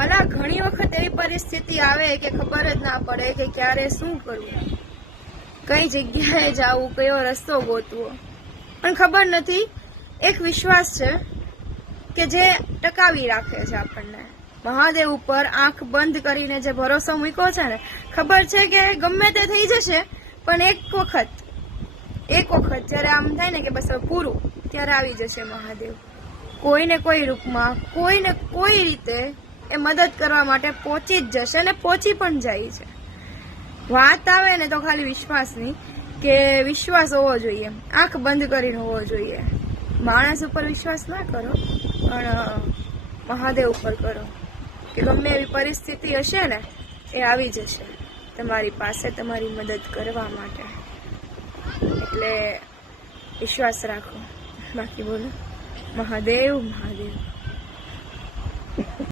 ભલા ઘણી વખત એવી પરિસ્થિતિ આવે કે ખબર જ ના પડે કે ક્યારે શું કરવું, કઈ જગ્યાએ જવું, કયો રસ્તો ગોતવો, પણ ખબર નથી. એક વિશ્વાસ છે કે જે ટકાવી રાખે છે આપણને મહાદેવ ઉપર. આંખ બંધ કરીને જે ભરોસો મૂક્યો છે ને, ખબર છે કે ગમે તે થઈ જશે, પણ એક વખત જયારે આમ થાય ને કે બસ પૂરું, ત્યારે આવી જશે મહાદેવ. કોઈને કોઈ રૂપમાં, કોઈને કોઈ રીતે એ મદદ કરવા માટે પહોંચી જ જશે અને પહોંચી પણ જાય છે. વાત આવે ને તો ખાલી વિશ્વાસની, કે વિશ્વાસ હોવો જોઈએ, આંખ બંધ કરીને હોવો જોઈએ. માણસ ઉપર વિશ્વાસ ના કરો, પણ મહાદેવ ઉપર કરો, કે ગમે એવી પરિસ્થિતિ હશે ને એ આવી જશે તમારી પાસે તમારી મદદ કરવા માટે. એટલે વિશ્વાસ રાખો. બાકી બોલો, મહાદેવ મહાદેવ.